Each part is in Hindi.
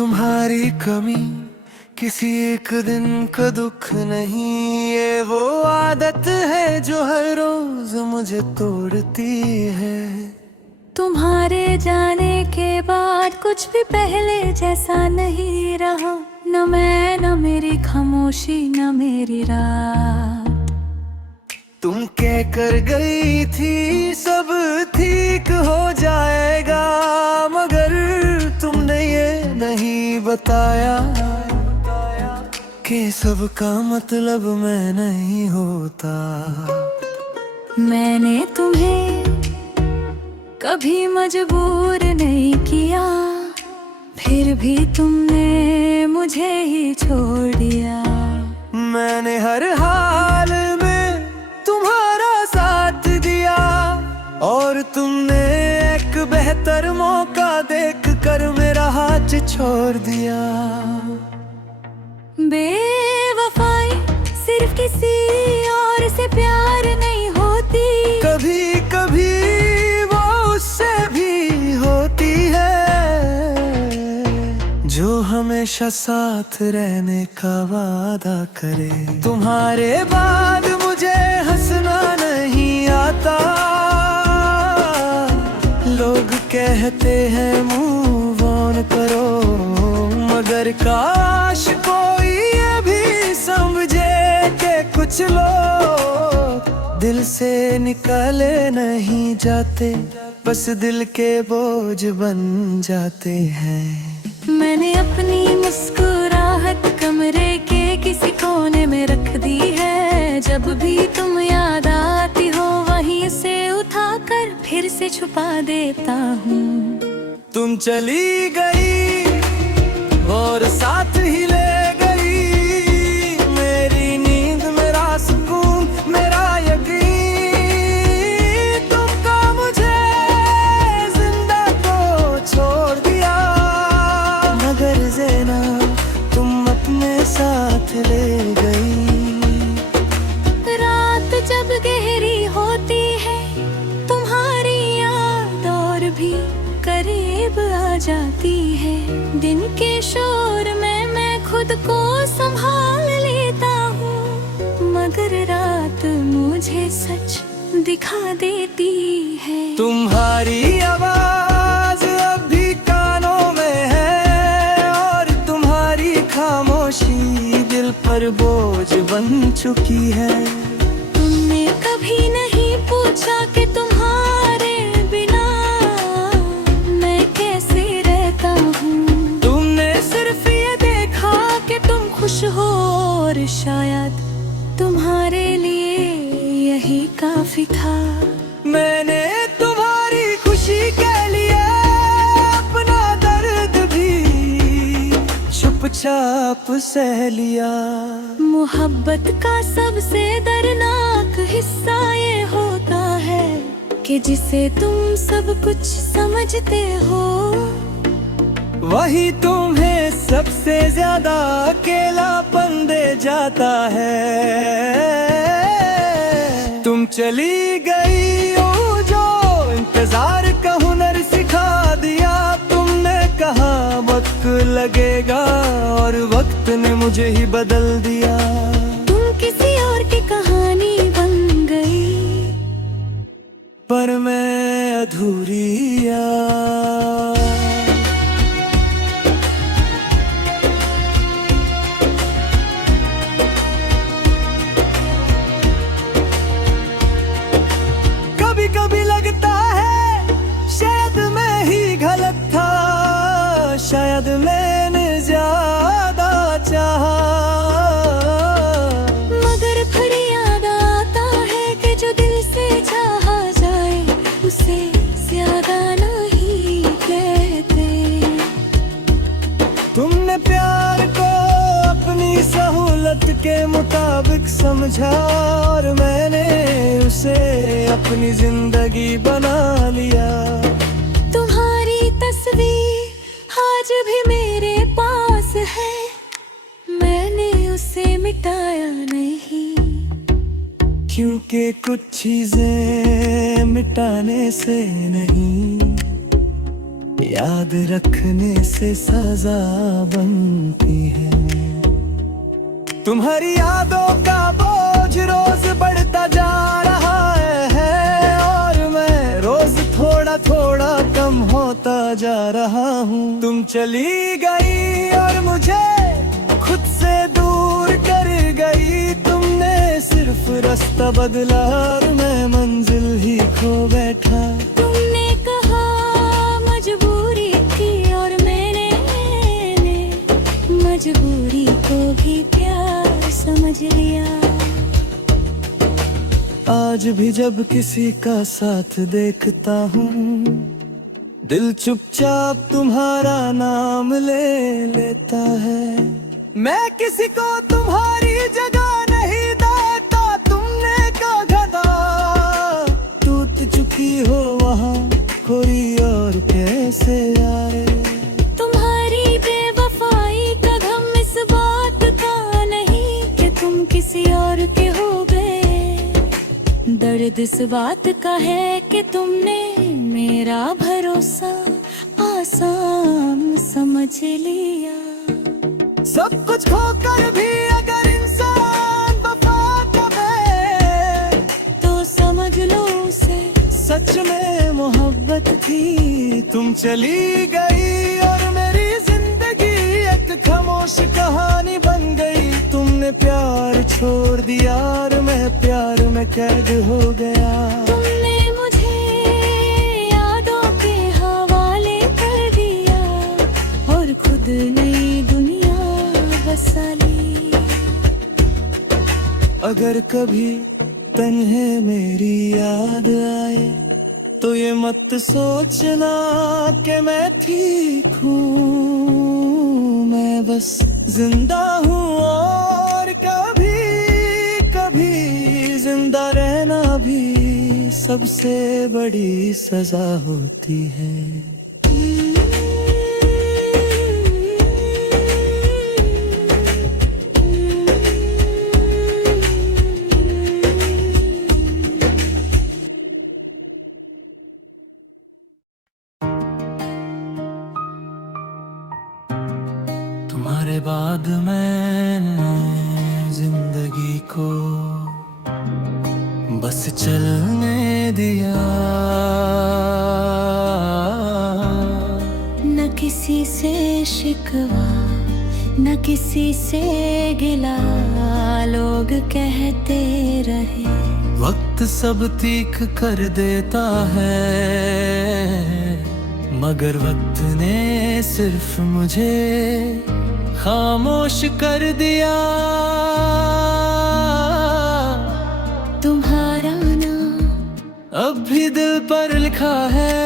तुम्हारी कमी किसी एक दिन का दुख नहीं, ये वो आदत है जो हर रोज मुझे तोड़ती है। तुम्हारे जाने के बाद कुछ भी पहले जैसा नहीं रहा, न मैं न मेरी खामोशी न मेरी रात। तुम कह कर गई थी सब ठीक हो जाएगा, मगर तुमने ये नहीं बताया कि सबका मतलब मैं नहीं होता। मैंने तुम्हें कभी मजबूर नहीं किया, फिर भी तुमने मुझे ही छोड़ दिया। मैंने हर हाल में तुम्हारा साथ दिया, और तुमने एक बेहतर मौका देख कर मेरा हाथ छोड़ दिया। बेवफाई सिर्फ किसी और से प्यार नहीं होती, कभी कभी वो उससे भी होती है, जो हमेशा साथ रहने का वादा करे। तुम्हारे बाद मुझे हंसना नहीं आता, लोग कहते हैं मूव ऑन करो, मगर काश कोई ये भी समझे कि कुछ लोग दिल से निकाले नहीं जाते, बस दिल के बोझ बन जाते हैं। मैंने अपनी मुस्कुराहट कमरे के किसी कोने में रख दी है, जब भी तुम याद आती हो वहीं से उठाकर फिर से छुपा देता हूँ। तुम चली गई और साथ ही ले गई मेरी नींद, मेरा सुकून, मेरा यकीन। तुमको मुझे जिंदा तो छोड़ दिया, मगर ज़ेना तुम अपने साथ ले गई। रात जब गहरी होती है तुम्हारी याद और भी करीब आ जाती है, दिन के शोर में मैं खुद को संभाल लेता हूँ, मगर रात मुझे सच दिखा देती है। तुम्हारी आवाज अब भी कानों में है, और तुम्हारी खामोशी दिल पर बोझ बन चुकी है। तुमने कभी नहीं पूछा कि तुम्हारे बिना मैं कैसे रहता हूँ, तुमने सिर्फ ये देखा कि तुम खुश हो, और शायद तुम्हारे लिए यही काफी था। मैंने तुम्हारी खुशी के लिए अपना दर्द भी चुपचाप सह लिया। मोहब्बत का सबसे दर्दनाक हिस्सा ये होता है कि जिसे तुम सब कुछ समझते हो, वही तुम्हें सबसे ज्यादा अकेलापन दे जाता है। तुम चली गई हो जो इंतजार का हुनर सिखा दिया, तुमने कहा वक्त लगेगा और वक्त ने मुझे ही बदल दिया। तुम किसी और की कहानी बन गई, पर मैं अधूरी याद। कभी कभी लगता है शायद मैं ही गलत था, शायद मैंने ज्यादा चाहा, मगर फिर याद आता है कि जो दिल से चाहा जाए उसे ज्यादा नहीं कहते। तुमने प्यार को अपनी सहूलत के मुताबिक समझा, और मैंने उसे अपनी जिंदगी बना लिया। तुम्हारी तस्वीर आज भी मेरे पास है, मैंने उसे मिटाया नहीं, क्योंकि कुछ चीजें मिटाने से नहीं, याद रखने से सजा बनती है। तुम्हारी यादों का बोझ रोज बढ़ता जा रहा है और मैं रोज थोड़ा थोड़ा कम होता जा रहा हूँ। तुम चली गई और मुझे खुद से दूर कर गई। तुमने सिर्फ रास्ता बदला और मैं मंजिल ही खो बैठा। तुमने कहा मजबूरी थी और मैंने मजबूरी को भी प्यार समझ लिया। आज भी जब किसी का साथ देखता हूँ दिल चुपचाप तुम्हारा नाम ले लेता है। मैं किसी को तुम्हारी जगह नहीं देता। तुमने का घड़ा टूट चुकी हो वहाँ कोई और कैसे आए। तुम्हारी बेवफाई का गम इस बात का नहीं कि तुम किसी और के हो गए। दर्द इस बात का है कि तुमने मेरा भरोसा आसान समझ लिया। सब कुछ खोकर भी अगर इंसान वफा करे तो समझ लो उसे सच में मोहब्बत थी। तुम चली गई और मेरी जिंदगी एक खामोश कहानी बन गई। तुमने प्यार छोड़ दिया और मैं प्यार में कैद हो गया। तुमने मुझे यादों के हवाले कर दिया और खुद नई दुनिया बसा ली। अगर कभी तन्हे मेरी याद आए तो ये मत सोचना कि मैं ठीक हूँ। मैं बस जिंदा हूँ और कभी कभी जिंदा रहना भी सबसे बड़ी सजा होती है। तुम्हारे बाद मैंने जिंदगी को बस चलने दिया। न किसी से शिकवा न किसी से गिला लोग कहते रहे। वक्त सब तीख कर देता है मगर वक्त ने सिर्फ मुझे खामोश कर दिया। तुम्हारा नाम अब भी दिल पर लिखा है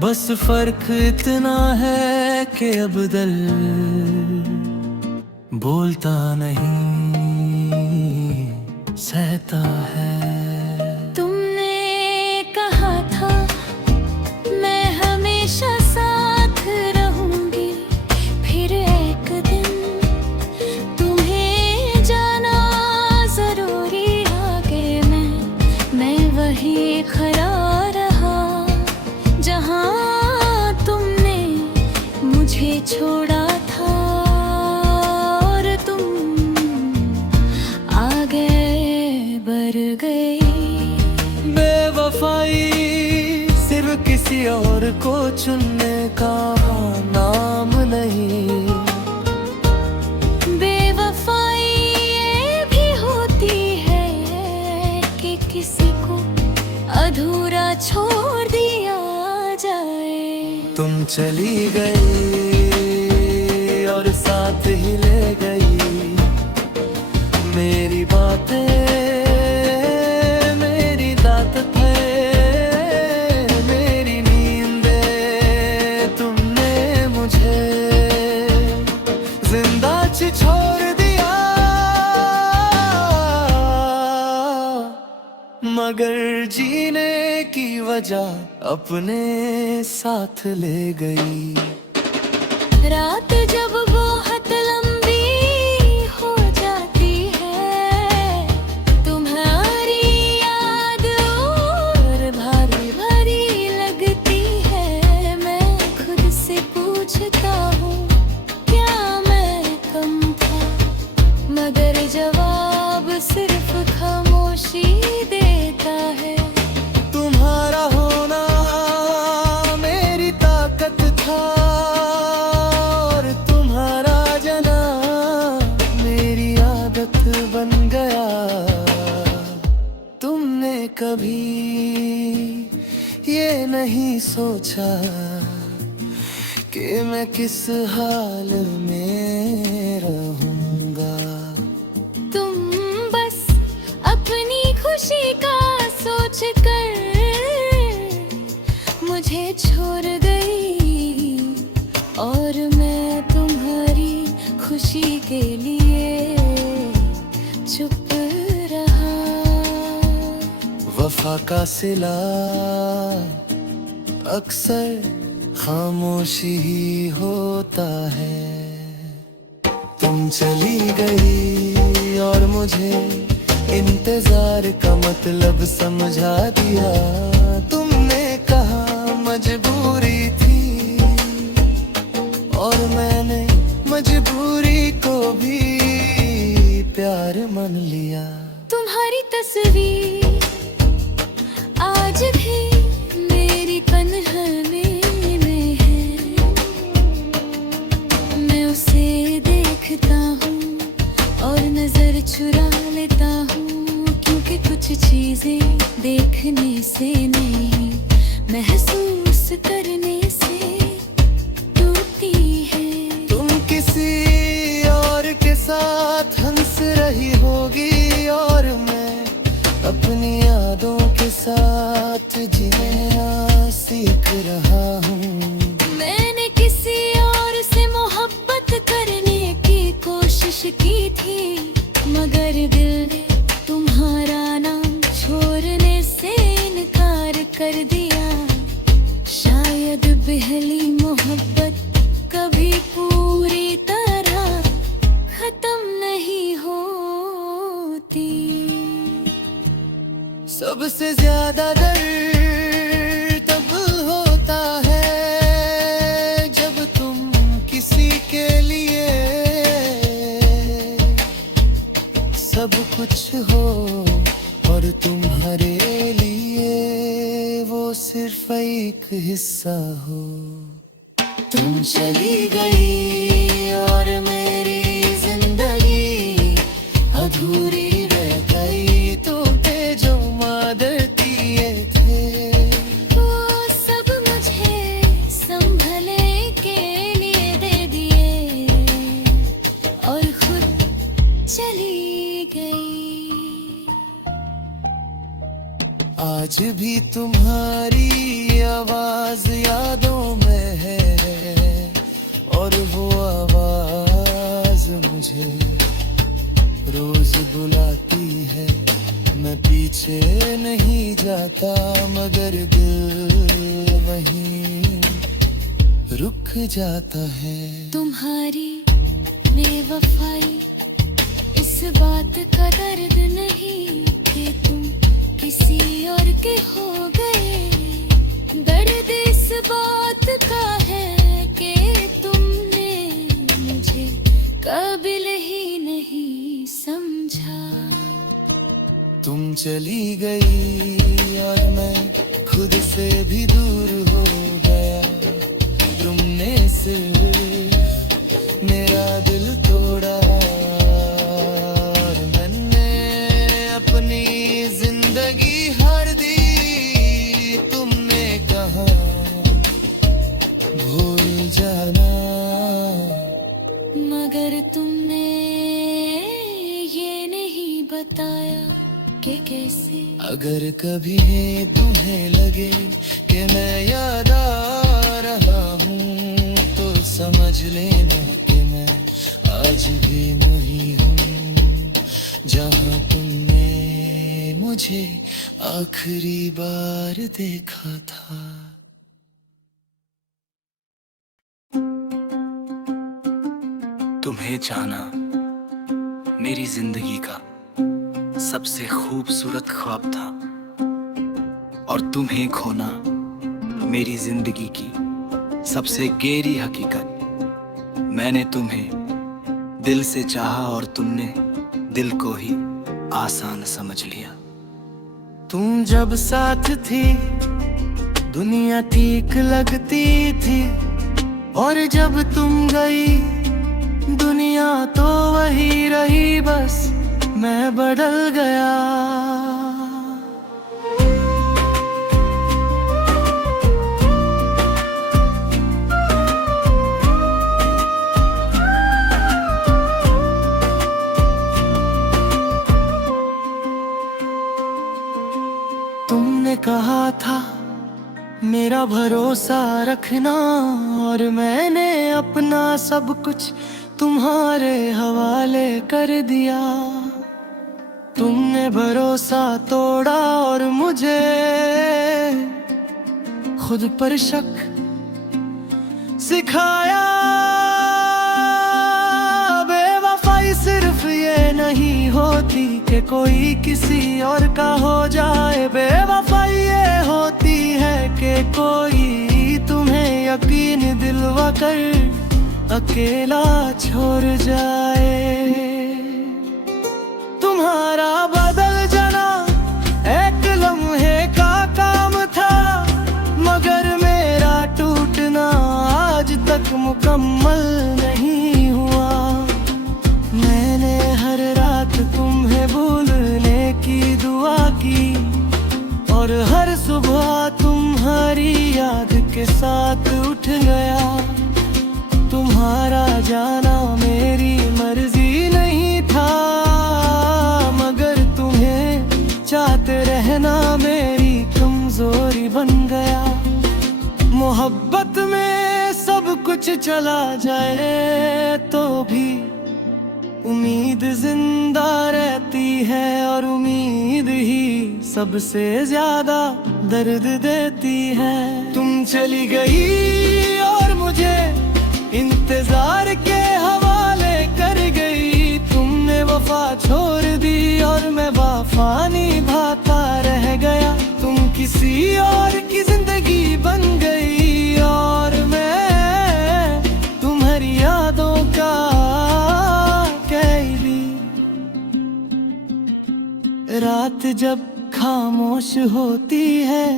बस फर्क इतना है कि अब दिल बोलता नहीं सहता है। तुमने कहा था मैं हमेशा साथ रहूंगी। फिर एक दिन तुम्हें जाना जरूरी आगे मैं वही खड़ा रहा जहां तुमने मुझे छोड़ा था। और तुम आगे बढ़ गई। बेवफाई सिर्फ किसी और को चुनने का नाम नहीं। बेवफाई ये भी होती है कि किसी को अधूरा छोड़ दिया जाए। तुम चली गई और साथ ही ले गई मेरी बातें मेरी दास्तां मेरी नींदें। तुमने मुझे जिंदा छोड़ दिया मगर जीने की वजह अपने साथ ले गई। रात जब बहुत लंबी हो जाती है तुम्हारी याद और भारी भारी लगती है। ये नहीं सोचा कि मैं किस हाल में रहूंगा। तुम बस अपनी खुशी का सोच कर मुझे छोड़ गई, और मैं तुम्हारी खुशी के लिए चुप रहा। वफा का सिला अक्सर खामोशी ही होता है। तुम चली गई और मुझे इंतजार का मतलब समझा दिया। तुमने कहा मजबूरी थी, और मैंने मजबूरी को भी प्यार मान लिया। तुम्हारी तस्वीर आज भी मेरी पनहने में है। मैं उसे देखता हूँ और नजर चुरा लेता हूँ, क्योंकि कुछ चीजें देखने से नहीं, महसूस करने से टूटती है। तुम किसी और के साथ हंस रही होगी, और मैं अपनी यादों के साथ जीना सीख रहा हूँ। मैंने किसी और से मोहब्बत करने की कोशिश की थी, मगर दिल ने तुम्हारा नाम छोड़ने से इनकार कर दिया। शायद पहली मोहब्बत कभी पूरी तरह खत्म नहीं होती। सबसे ज्यादा दर्द तब होता है जब तुम किसी के लिए सब कुछ हो, और तुम्हारे लिए वो सिर्फ एक हिस्सा हो। तुम चली गई और मेरी जिंदगी अधूरी रह गई। टूटे जो मादर दिए थे, वो सब मुझे संभलने के लिए दे दिए, और खुद चली गई। आज भी तुम्हारी आवाज यादों में है, और वो आवाज मुझे रोज बुलाती है। मैं पीछे नहीं जाता, मगर दिल वहीं रुक जाता है। तुम्हारी बेवफाई इस बात का दर्द नहीं कि तुम किसी और के हो गए, दर्द इस बात का है कि तुमने मुझे काबिल ही नहीं समझा। तुम चली गई और मैं खुद से भी दूर हो गया। तुमने सिर्फ मेरा दिल तोड़ा, और मैंने अपनी जिंदगी हार दी। तुमने कहा भूल जाना, मगर तुमने ये नहीं बताया कि कैसे। अगर कभी तुम्हें लगे कि मैं याद आ रहा हूँ, तो समझ लेना कि मैं आज भी वही हूँ जहाँ तुमने मुझे आखिरी बार देखा था। तुम्हें जाना मेरी जिंदगी का सबसे खूबसूरत ख्वाब था, और तुम्हें खोना मेरी जिंदगी की सबसे गहरी हकीकत। मैंने तुम्हें दिल से चाहा और तुमने दिल को ही आसान समझ लिया। तुम जब साथ थी दुनिया ठीक लगती थी, और जब तुम गई दुनिया तो वही रही, बस मैं बदल गया। कहा था मेरा भरोसा रखना, और मैंने अपना सब कुछ तुम्हारे हवाले कर दिया। तुमने भरोसा तोड़ा और मुझे खुद पर शक सिखाया। बेवफाई सिर्फ ये नहीं होती कि कोई किसी और का हो जाए, बेवफाई ये होती है कि कोई तुम्हें यकीन दिलवा कर अकेला छोड़ जाए। तुम्हारा बदल जाना एक लम्हे का काम था, मगर मेरा टूटना आज तक मुकम्मल नहीं हुआ। मैंने हर रात तुम्हें भूलने की दुआ की, और हर सुबह तुम्हारी याद के साथ उठ गया। तुम्हारा जाना मेरी मर्जी नहीं था, मगर तुम्हें चाहते रहना मेरी कमजोरी बन गया। मोहब्बत में सब कुछ चला जाए तो भी उम्मीद जिंदा रहती है, और उम्मीद ही सबसे ज्यादा दर्द देती है। तुम चली गई और मुझे इंतजार के हवाले कर गई। तुमने वफा छोड़ दी और मैं वफा निभाता रह गया। तुम किसी और की जिंदगी बन गई और मैं तुम्हारी यादों का कैदी। रात जब खामोश होती है,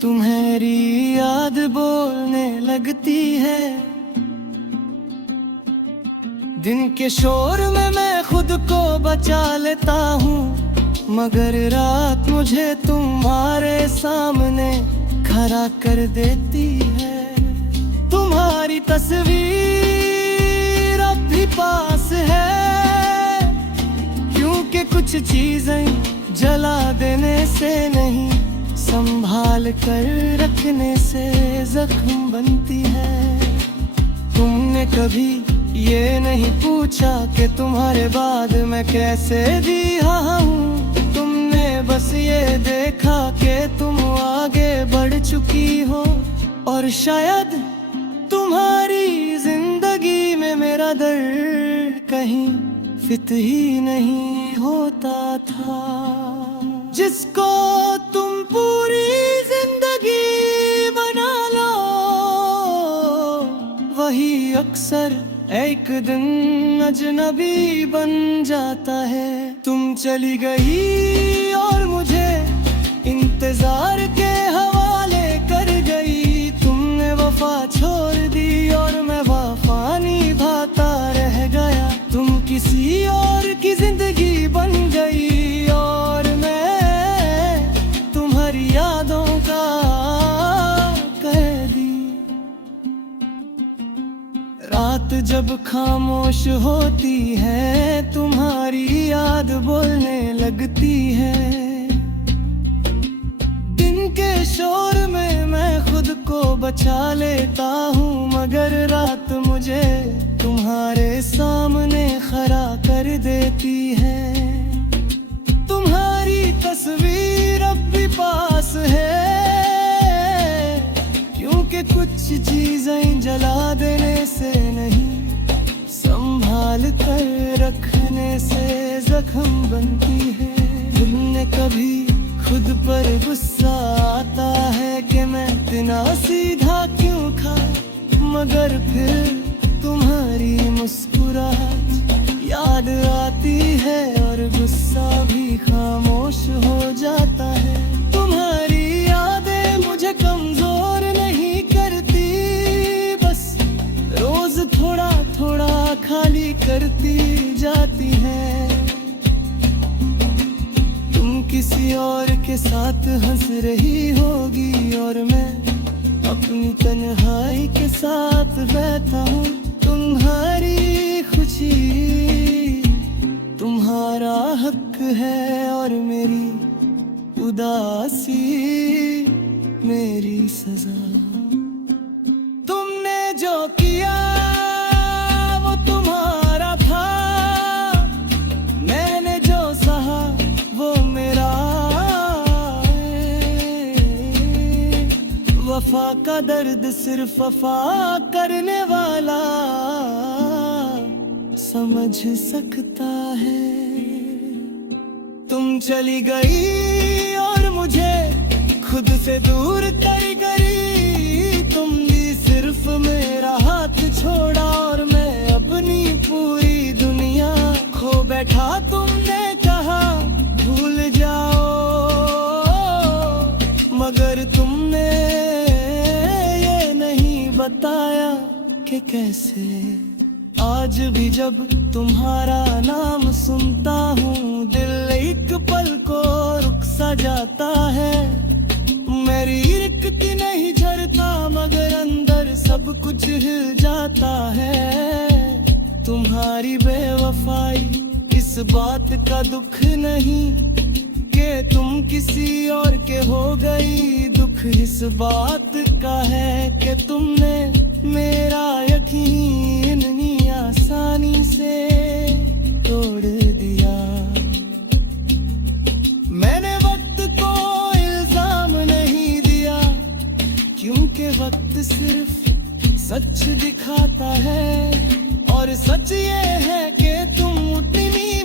तुम्हारी याद बोलने लगती है। दिन के शोर में मैं खुद को बचा लेता हूँ, मगर रात मुझे तुम्हारे सामने खड़ा कर देती है। तुम्हारी तस्वीर अब भी पास है, क्योंकि कुछ चीजें जला देने से नहीं, संभाल कर रखने से जख्म बनती है। तुमने कभी ये नहीं पूछा कि तुम्हारे बाद मैं कैसे जिया हूँ। तुमने बस ये देखा कि तुम आगे बढ़ चुकी हो, और शायद तुम्हारी जिंदगी में मेरा दर्द कहीं फित ही नहीं होता था। जिसको तुम पूरी जिंदगी बना लो, वही अक्सर एक दिन अजनबी बन जाता है। तुम चली गई और मुझे इंतजार के हवाले कर गई। तुमने वफा छोड़ दी और मैं वफा निभाता रह गया। तुम किसी और की जिंदगी बन गई और मैं तुम्हारी यादों का कैदी। रात जब खामोश होती है, तुम्हारी याद बोलने लगती है। दिन के शोर में मैं खुद को बचा लेता हूँ, मगर रात मुझे तुम्हारे सामने खड़ा कर देती है। तुम्हारी तस्वीर अब भी पास है, क्योंकि कुछ चीजें जला देने से नहीं, संभाल कर रखने से जख्म बनती है। तुमने कभी खुद पर गुस्सा आता है कि मैं इतना सीधा क्यों था, मगर फिर तुम्हारी मुस्कुराहट याद आती है और गुस्सा भी खामोश हो जाता है। तुम्हारी यादें मुझे कमजोर नहीं करती, बस रोज थोड़ा थोड़ा खाली करती जाती है। तुम किसी और के साथ हंस रही होगी और मैं अपनी तन्हाई के साथ बैठा हूँ। तुम्हारी खुशी तुम्हारा हक है और मेरी उदासी मेरी सजा। तुमने जो किया वो तुम्हारा था, मैंने जो सहा वो मेरा है। वफा का दर्द सिर्फ वफा करने वाला समझ सकता है। तुम चली गई और मुझे खुद से दूर कर गई। तुम भी सिर्फ मेरा हाथ छोड़ा और मैं अपनी पूरी दुनिया खो बैठा। तुमने कहा भूल जाओ, मगर तुमने ये नहीं बताया कि कैसे। आज भी जब तुम्हारा नाम सुनता हूँ दिल एक पल को रुक सा जाता है। मेरी रिक्ति नहीं झरता मगर अंदर सब कुछ हिल जाता है। तुम्हारी बेवफाई इस बात का दुख नहीं कि तुम किसी और के हो गई, दुख इस बात का है कि तुमने मेरा यकीन आसानी से तोड़ दिया। मैंने वक्त को इल्जाम नहीं दिया क्योंकि वक्त सिर्फ सच दिखाता है। और सच ये है कि तुम उतनी